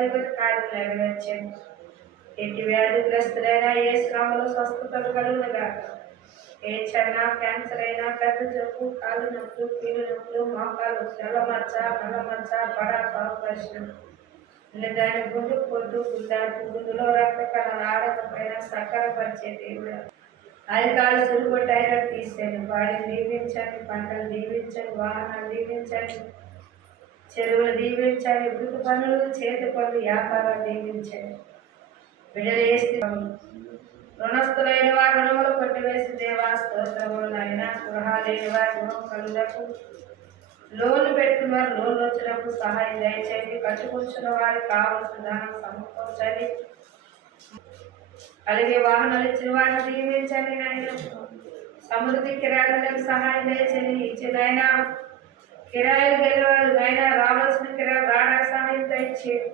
అధిపతి కార్యం నెరవేర్చండి. ఎట్టి వ్యాధిగ్రస్తులైన ఏ శ్రమలు స్వస్థతలు కలుగునుగా. ఏ చిన్న క్యాన్సర్ అయినా, పెద్ద జబ్బు, కాళ్ళు నొప్పులు, కీళ్ళు నొప్పులు, మోకాలు తెల్లమచ్చ, నల్లమచ్చ, పడాక ప్రశ్న దాని గుండు పొద్దు గుండాటి గుండులో రక్త కణాలు ఆడకపోయినా సక్కర పరిచే దేవుడు అధికారులు సులుగొట్టైనా తీసేయండి. వాడిని దీవించండి, పంటలు దీవించండి, వాహనాలు దీవించండి, చెరువులు దీవించండి, వృత్తి పనులు, చేతి పనులు, వ్యాపారాలు దీవించండి. బిడ్డలు వేస్తే రుణస్థులైన వారు రుణములు కొట్టివేసి దేవా స్తోత్రములు అయినా గృహాలు లేని వారి గృహం కలుగులకు, లోన్లు పెట్టుకున్న వారు లోన్లు వచ్చినప్పుడు సహాయం దయచేయండి. కట్టుకూర్చున్న వారికి కావలసిన ధనం సమకూర్చండి. అలాగే వాహనాలు ఇచ్చిన వారిని దీవించండి. నాయన సమృద్ధి కిరాయిలకు సహాయం దయచేయండి. ఇచ్చిన ఆయన కిరాయిలు గెలవాళ్ళు నాయన రావాల్సిన కిరాయి రావడానికి సహాయం దయచేయండి.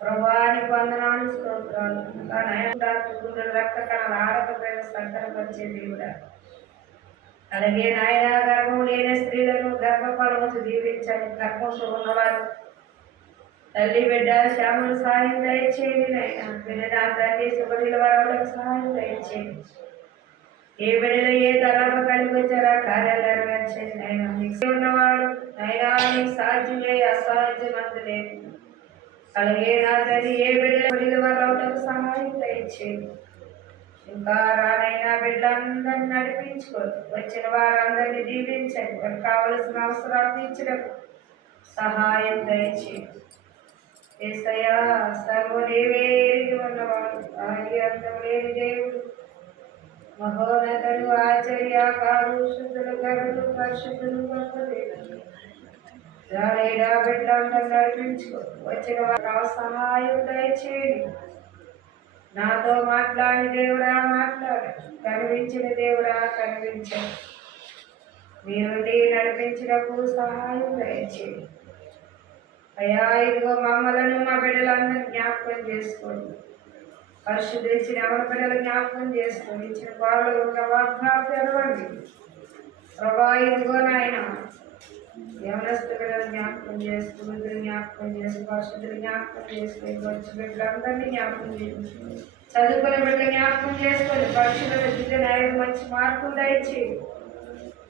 ప్రభాని వందనాలు స్తోత్రాలు. రక్త కణాలు ఆడకపోయిన సంకరపరిచే దేవుడా. అలాగే నాయన గర్భం లేని స్త్రీలను గర్భఫలము దీవించండి. గర్భంతో ఉన్నవారు తల్లి బిడ్డ శ్యాములు సహాయం దయచేయండి. నాయన బిడ్డ తల్లి సుబడిల వారికి సహాయం దయచేయండి. ఏ బిడ్డలు ఏ తరాలు కలిగి వచ్చారా కార్యాలు నెరవేర్చండి. నాయన మీకు ఉన్నవాడు నైనా మీకు సాధ్యమే అసాధ్యమంత లేదు. అలాగే నా తల్లి ఏ బిడ్డల వారికి సహాయం దయచేయండి. ఇంకా రానైనా బిడ్డలందరినీ నడిపించుకోండి. వచ్చిన వారందరినీ దీవించండి. వారికి కావలసిన అవసరాలు తీర్చడం సహాయం దయచేయండి. యేసయ్యా సర్వదేవేది ఉన్నవాడు, ఆది అంతం లేని దేవుడు, మహోన్నతుడు, ఆశ్చర్యకారుడు, శుద్ధులు గరుడు, పరిశుద్ధులు, గొప్ప దేవుడు. రానైనా బిడ్డలందరినీ నడిపించుకో. వచ్చిన వారికి సహాయం దయచేయండి. నాతో మాట్లాడి దేవుడా మాట్లాడు, కనిపించిన దేవుడా కనిపించండి. మీరుండి నడిపించినప్పుడు సహాయం దయచేయండి. అయ్యా ఇదిగో మమ్మలను మా బిడ్డలందరూ జ్ఞాపకం చేసుకోండి. పరిశుద్ధించిన ఎవరి బిడ్డలు జ్ఞాపకం చేసుకోండి. ఇచ్చిన బాలు వాగ్దానం తెరవండి. ప్రభా ఇదిగో నాయన యవనస్తు బిడ్డలు జ్ఞాపకం చేసుకు, వృద్ధులు జ్ఞాపకం చేసుకు, పరిశుద్ధులు జ్ఞాపకం చేసుకుని, వచ్చి బిడ్డలందరినీ జ్ఞాపకం చేసుకుని, చదువుకునే బిడ్డలు జ్ఞాపకం చేసుకొని, పరీక్షల విద్య నాయకు మంచి మార్కులు దయచేయండి.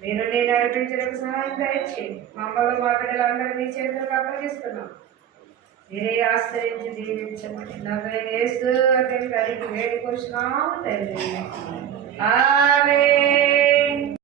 మీరు నేను నడిపించడానికి సహాయం దయచేయండి. మమ్మల్ని మా బిడ్డలందరినీ చేతులకు అప్పగిస్తున్నాం. మీరే ఆశ్రయించి దీవించమని నగర యేసు అతని కలిగి వేడుకొచ్చినాము తండ్రి. ఆమేన్.